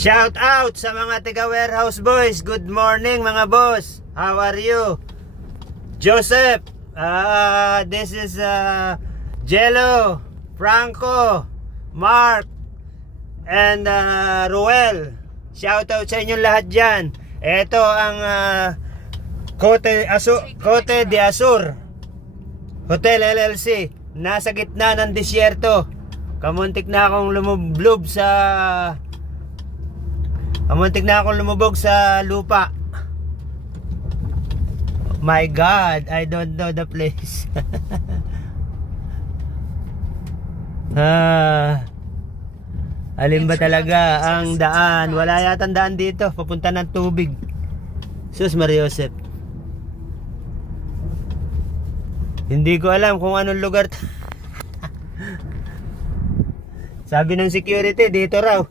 Shout out sa mga taga warehouse boys. Good morning mga boss. How are you? Joseph. This is Jello, Franco, Mark, and Ruel. Shout out sa inyong lahat dyan. Ito ang Cote de Azur Hotel LLC. Nasa gitna ng disyerto. Kamuntik na akong lumublob sa lumubog sa lupa. My God, I don't know the place. Alin ba talaga ang daan? Wala yatang daan dito, papunta ng tubig. Sus Mariosep. Hindi ko alam kung anong lugar. Sabi ng security, dito raw.